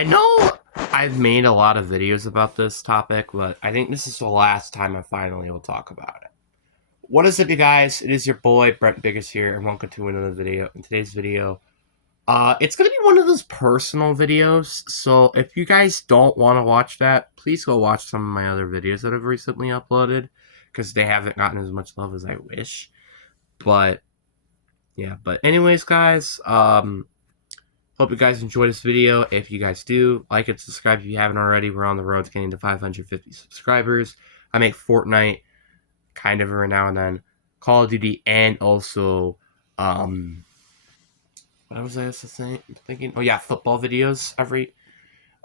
I know I've made a lot of videos about this topic, but I think this is the last time I finally will talk about it. What is up, you guys? It is your boy Brent Biggers here, and welcome to another video. In today's video, it's gonna be one of those personal videos. So if you guys don't want to watch that, please go watch some of my other videos that I've recently uploaded, because they haven't gotten as much love as I wish. But yeah, but anyways, guys, hope you guys enjoyed this video. If you guys do, like and subscribe if you haven't already. We're on the road to getting to 550 subscribers. I make Fortnite kind of every now and then, Call of Duty, and also, what was I also thinking? Oh yeah, football videos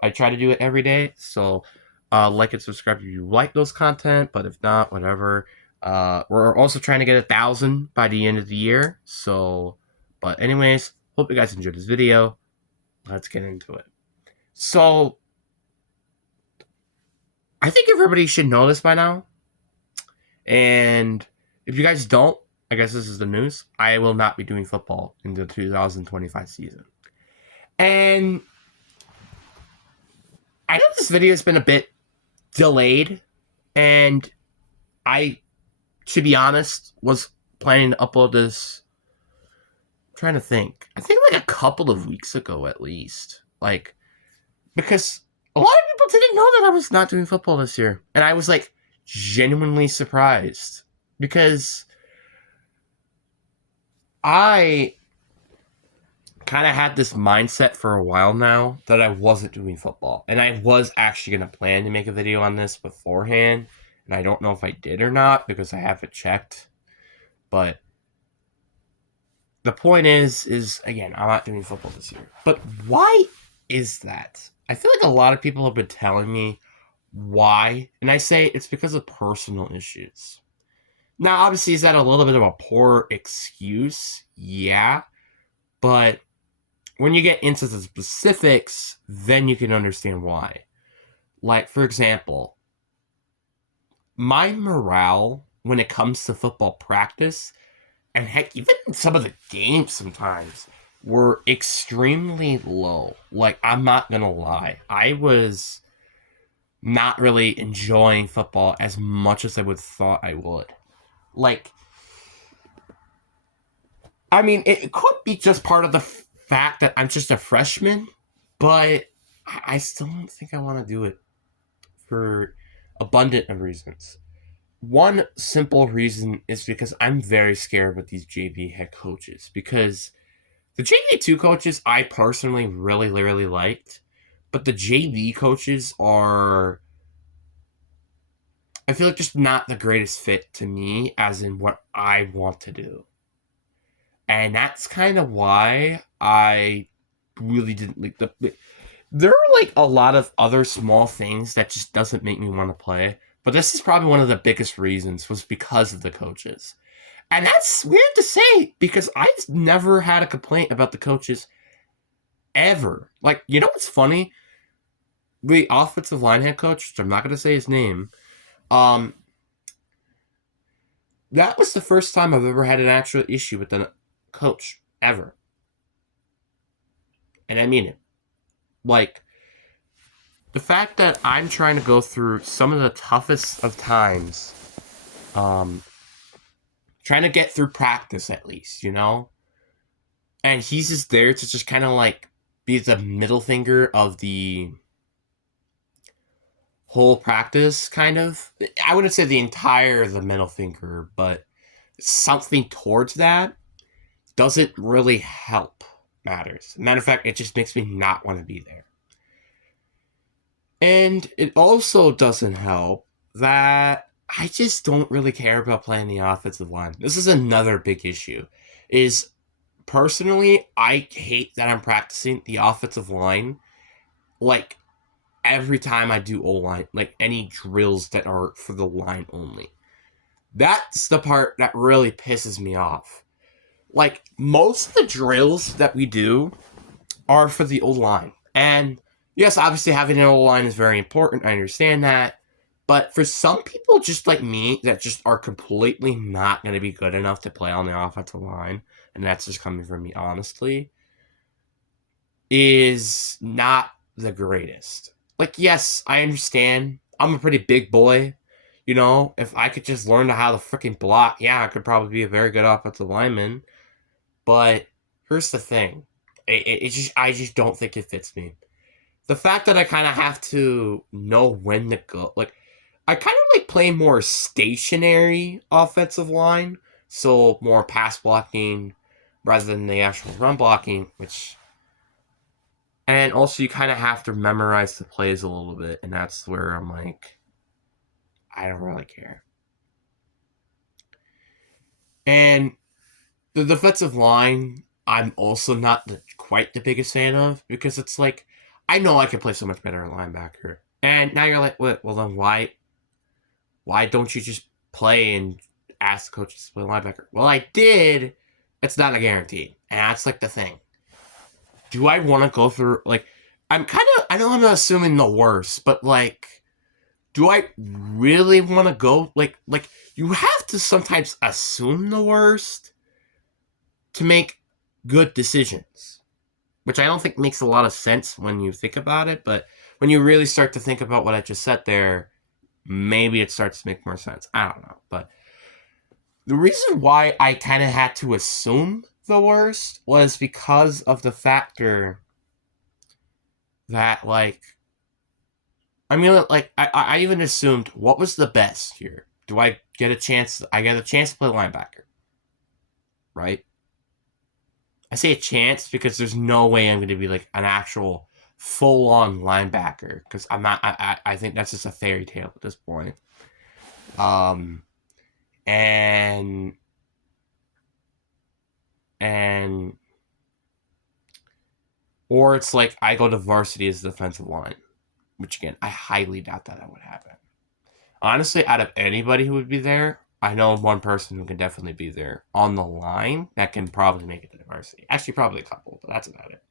I try to do it every day. So, like and subscribe if you like those content, but if not, whatever. We're also trying to get 1,000 by the end of the year. So, but anyways, hope you guys enjoyed this video. Let's get into it. So, I think everybody should know this by now. And if you guys don't, I guess this is the news. I will not be doing football in the 2025 season. And I know this video has been a bit delayed. And I, to be honest, was planning to upload this. I'm trying to think. I think like a couple of weeks ago at least. Like, because a lot of people didn't know that I was not doing football this year. And I was like genuinely surprised. Because I kind of had this mindset for a while now that I wasn't doing football. And I was actually going to plan to make a video on this beforehand. And I don't know if I did or not because I haven't checked. But the point is again, I'm not doing football this year. But why is that? I feel like a lot of people have been telling me why. And I say it's because of personal issues. Now, obviously, is that a little bit of a poor excuse? Yeah. But when you get into the specifics, then you can understand why. Like, for example, my morale when it comes to football practice, and heck, even some of the games sometimes, were extremely low. Like, I'm not gonna lie. I was not really enjoying football as much as I would thought I would. Like, I mean, it could be just part of the fact that I'm just a freshman, but I still don't think I want to do it for abundant of reasons. One simple reason is because I'm very scared with these JV head coaches, because the JV2 coaches I personally really liked, but the JV coaches are, I feel like, just not the greatest fit to me, as in what I want to do. And that's kind of why I really didn't like there are like a lot of other small things that just doesn't make me want to play. But this is probably one of the biggest reasons, was because of the coaches. And that's weird to say, because I've never had a complaint about the coaches ever. Like, you know what's funny? The offensive line head coach, which I'm not going to say his name, that was the first time I've ever had an actual issue with a coach, ever. And I mean it. Like, the fact that I'm trying to go through some of the toughest of times, trying to get through practice at least, you know? And he's just there to just kind of like be the middle finger of the whole practice, kind of. I wouldn't say the middle finger, but something towards that doesn't really help matters. Matter of fact, it just makes me not want to be there. And it also doesn't help that I just don't really care about playing the offensive line. This is another big issue. Is personally, I hate that I'm practicing the offensive line like every time I do O-line, like any drills that are for the line only. That's the part that really pisses me off. Like, most of the drills that we do are for the O-line. And yes, obviously having an O-line is very important. I understand that. But for some people just like me that just are completely not going to be good enough to play on the offensive line, and that's just coming from me honestly, is not the greatest. Like, yes, I understand. I'm a pretty big boy. You know, if I could just learn how to freaking block, yeah, I could probably be a very good offensive lineman. But here's the thing. I just don't think it fits me. The fact that I kind of have to know when to go, like, I kind of like playing more stationary offensive line, so more pass blocking rather than the actual run blocking, which. And also, you kind of have to memorize the plays a little bit, and that's where I'm like, I don't really care. And the defensive line, I'm also not quite the biggest fan of, because it's like, I know I can play so much better at linebacker. And now you're like, what? Well, then why don't you just play and ask the coaches to play linebacker? Well, I did. It's not a guarantee. And that's like the thing. Do I want to go through, like, I know I'm not assuming the worst, but like, do I really want to go, like, you have to sometimes assume the worst to make good decisions, which I don't think makes a lot of sense when you think about it, but when you really start to think about what I just said there, maybe it starts to make more sense. I don't know, but the reason why I kind of had to assume the worst was because of the factor that, like, I mean, like, I even assumed, what was the best here? Do I get a chance? I get a chance to play linebacker, right? I say a chance because there's no way I'm going to be like an actual full-on linebacker, because I'm not. I think that's just a fairy tale at this point. Um, and and or it's like I go to varsity as a defensive line, which again I highly doubt that would happen. Honestly, out of anybody who would be there, I know one person who can definitely be there on the line that can probably make it to the varsity. Actually, probably a couple, but that's about it.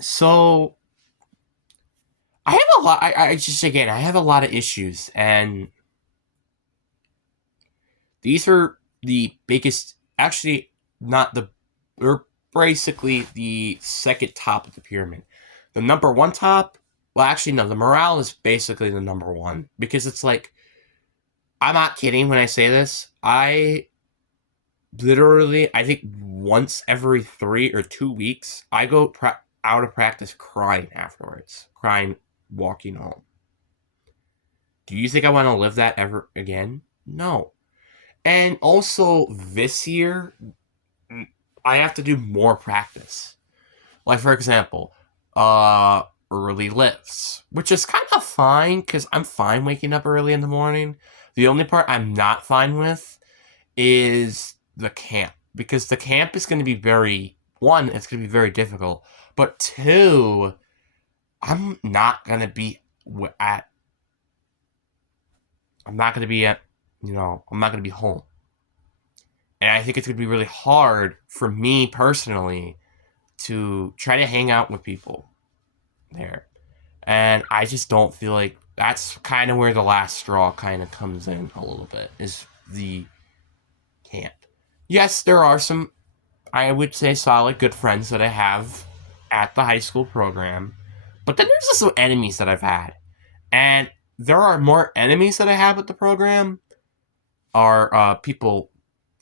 So I have a lot. I just, again, I have a lot of issues, and these are the biggest. Actually, not the. They're basically the second top of the pyramid. The number one top. Well, actually, no. The morale is basically the number one, because it's like, I'm not kidding when I say this. I literally, I think once every 3 or 2 weeks, I go out of practice crying afterwards, crying walking home. Do you think I want to live that ever again? No. And also, this year, I have to do more practice. Like, for example, early lifts, which is kind of fine because I'm fine waking up early in the morning. The only part I'm not fine with is the camp, because the camp is going to be one, it's going to be very difficult, but two, I'm not going to be at, I'm not going to be at, I'm not going to be home. And I think it's going to be really hard for me personally to try to hang out with people there. And I just don't feel like that's kind of where the last straw kind of comes in a little bit, is the camp. Yes, there are some, I would say, solid, good friends that I have at the high school program. But then there's also enemies that I've had. And there are more enemies that I have with the program are people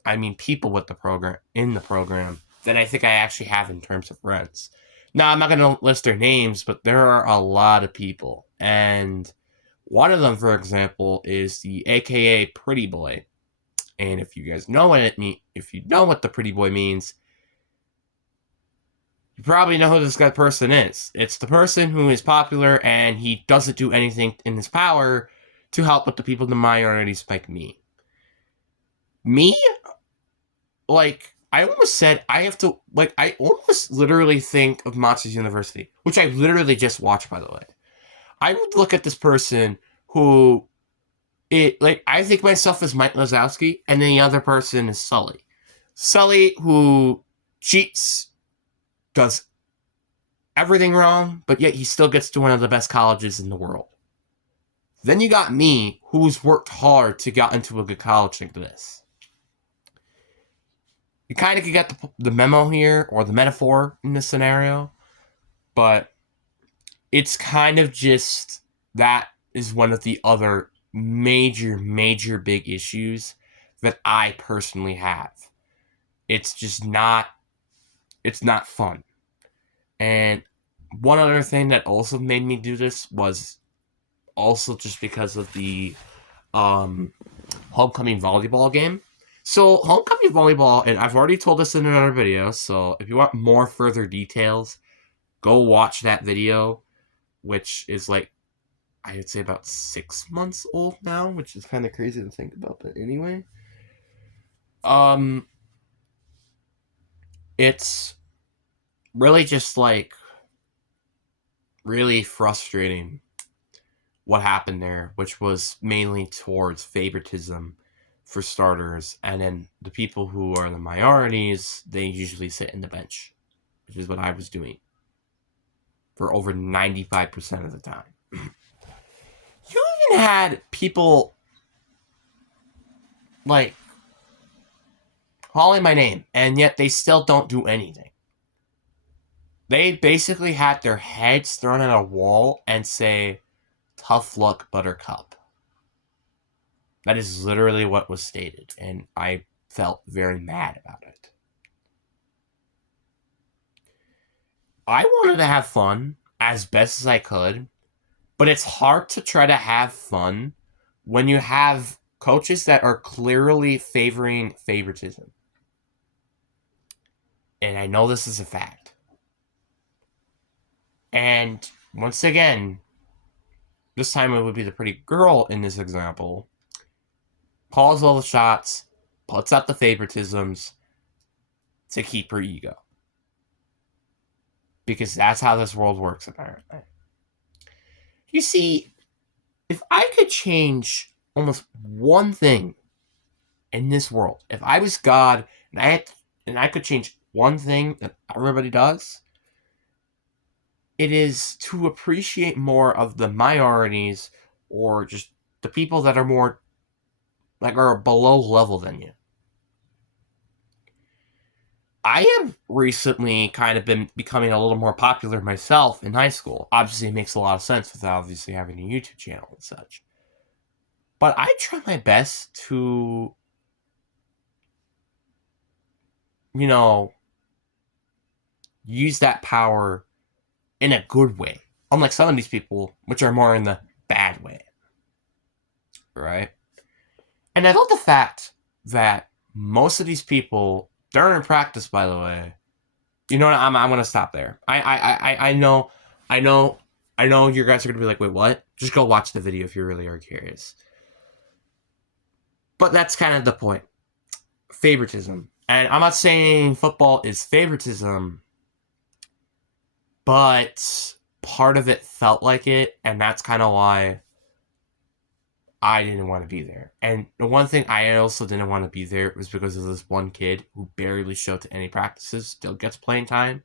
with the program, in the program, than I think I actually have in terms of friends. Now, I'm not going to list their names, but there are a lot of people. And one of them, for example, is the AKA Pretty Boy. And if you guys know what it means, if you know what the Pretty Boy means, you probably know who this guy person is. It's the person who is popular and he doesn't do anything in his power to help with the people in the minorities like me. Me? Like, I almost said I have to, like, I almost literally think of Monsters University, which I literally just watched, by the way. I would look at this person who, I think myself as Mike Wazowski, and then the other person is Sully. Sully, who cheats, does everything wrong, but yet he still gets to one of the best colleges in the world. Then you got me, who's worked hard to get into a good college like this. You kind of can get the memo here, or the metaphor in this scenario. but it's kind of just, that is one of the other major big issues that I personally have. It's just not, it's not fun. And one other thing that also made me do this was also just because of the homecoming volleyball game. So homecoming volleyball, and I've already told this in another video, so if you want more further details, go watch that video, which is like, I would say about 6 months old now, which is kind of crazy to think about, but anyway. It's really just like really frustrating what happened there, which was mainly towards favoritism for starters, and then the people who are the minorities, they usually sit in the bench, which is what I was doing for over 95% of the time. You even had people like calling my name, and yet they still don't do anything. They basically had their heads thrown at a wall and say, "Tough luck, Buttercup." That is literally what was stated, and I felt very mad about it. I wanted to have fun as best as I could, but it's hard to try to have fun when you have coaches that are clearly favoring favoritism. And I know this is a fact. And once again, this time it would be the pretty girl in this example, calls all the shots, puts out the favoritisms to keep her ego. Because that's how this world works, apparently. You see, if I could change almost one thing in this world, if I was God and I could change one thing that everybody does, it is to appreciate more of the minorities, or just the people that are more, like, are below level than you. I have recently kind of been becoming a little more popular myself in high school. Obviously, it makes a lot of sense with obviously having a YouTube channel and such. But I try my best to, use that power in a good way. Unlike some of these people, which are more in the bad way. Right? And I love the fact that most of these people, during practice, by the way, you know what, I'm gonna stop there. I know you guys are gonna be like, wait, what? Just go watch the video if you really are curious. But that's kind of the point. Favoritism. And I'm not saying football is favoritism, but part of it felt like it, and that's kind of why I didn't want to be there. And the one thing I also didn't want to be there was because of this one kid who barely showed to any practices, still gets playing time.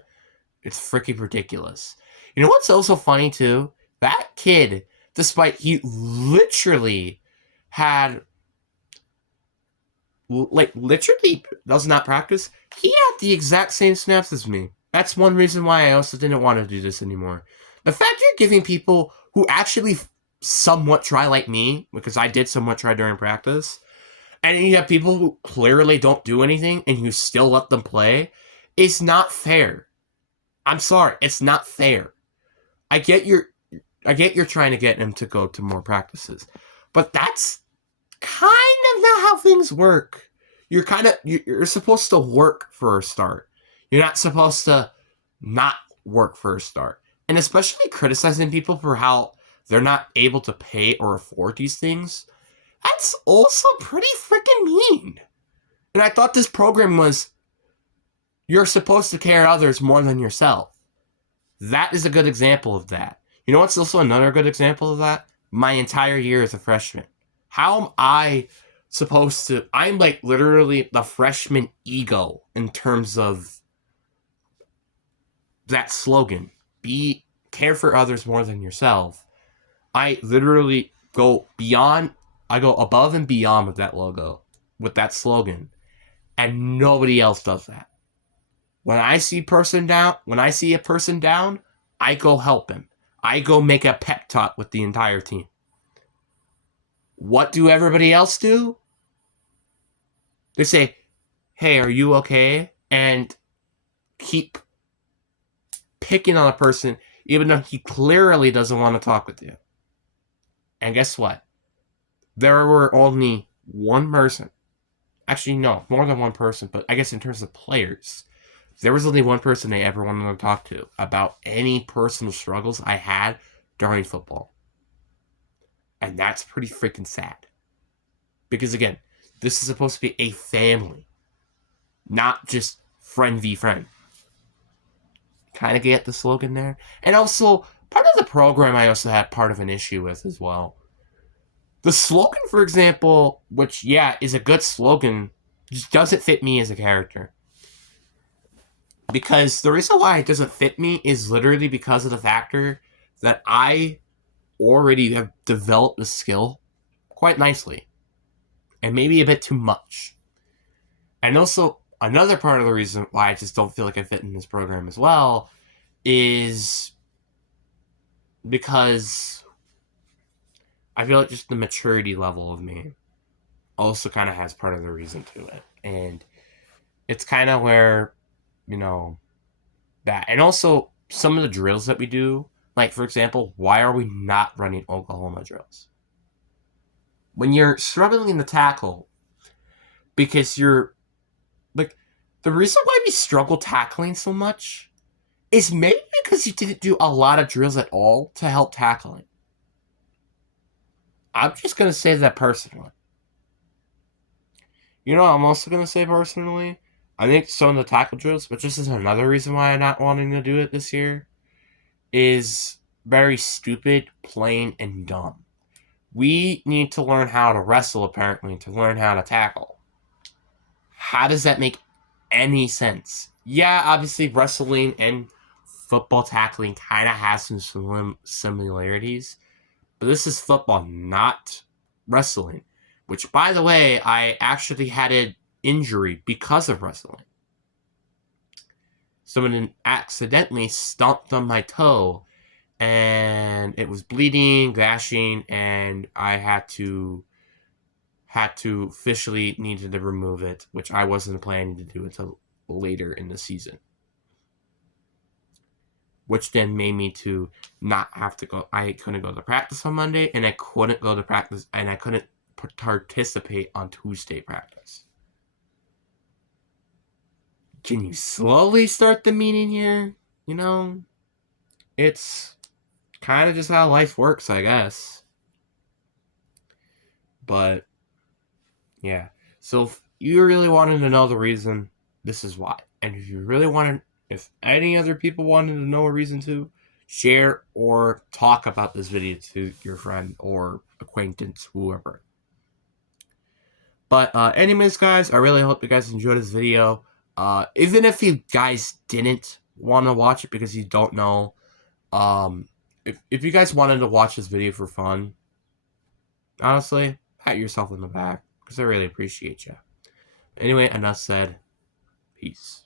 It's freaking ridiculous. You know what's also funny too? That kid, despite he literally had, literally does not practice, he had the exact same snaps as me. That's one reason why I also didn't want to do this anymore. The fact you're giving people who actually somewhat try like me, because I did somewhat try during practice, and you have people who clearly don't do anything and you still let them play, is not fair. I'm sorry, it's not fair. I get you're trying to get them to go to more practices, but that's kind of not how things work. You're supposed to work for a start. You're not supposed to not work for a start. And especially criticizing people for how they're not able to pay or afford these things, that's also pretty freaking mean. And I thought this program was, you're supposed to care others more than yourself. That is a good example of that. You know what's also another good example of that? My entire year as a freshman. How am I supposed to... I'm like literally the freshman ego in terms of that slogan. Care for others more than yourself. I literally go beyond... I go above and beyond with that logo. With that slogan. And nobody else does that. When I see a person down, I go help him. I go make a pep talk with the entire team. What do everybody else do? They say, hey, are you okay? And keep picking on a person even though he clearly doesn't want to talk with you. And guess what? There were only one person. Actually, no, more than one person, but I guess in terms of players, there was only one person they ever wanted to talk to about any personal struggles I had during football. And that's pretty freaking sad. Because again, this is supposed to be a family, not just friend v friend. Kind of get the slogan there. And also, part of the program I also had part of an issue with as well. The slogan, for example, which, yeah, is a good slogan, just doesn't fit me as a character. Because the reason why it doesn't fit me is literally because of the factor that I already have developed the skill quite nicely. And maybe a bit too much. And also, another part of the reason why I just don't feel like I fit in this program as well is because I feel like just the maturity level of me also kind of has part of the reason to it. And it's kind of where, that. And also, some of the drills that we do, like, for example, why are we not running Oklahoma drills? When you're struggling in the tackle, because you're, like, the reason why we struggle tackling so much is maybe because you didn't do a lot of drills at all to help tackling. I'm just going to say that personally. I'm also going to say personally, I think some of the tackle drills, but this is another reason why I'm not wanting to do it this year, is very stupid, plain, and dumb. We need to learn how to wrestle, apparently, to learn how to tackle. How does that make any sense? Yeah, obviously, wrestling and football tackling kind of has some similarities, but this is football, not wrestling. Which, by the way, I actually had an injury because of wrestling. Someone accidentally stomped on my toe, and it was bleeding, gashing, and I had to officially needed to remove it, which I wasn't planning to do until later in the season. Which then made me to not have to go. I couldn't go to practice on Monday, and I couldn't go to practice, and I couldn't participate on Tuesday practice. Can you slowly start the meaning here? It's kind of just how life works, I guess. But, yeah. So if you really wanted to know the reason, this is why. And if any other people wanted to know a reason to, share or talk about this video to your friend or acquaintance, whoever. But anyways, guys, I really hope you guys enjoyed this video. Even if you guys didn't want to watch it because you don't know, if you guys wanted to watch this video for fun, honestly, pat yourself on the back because I really appreciate you. Anyway, enough said. Peace.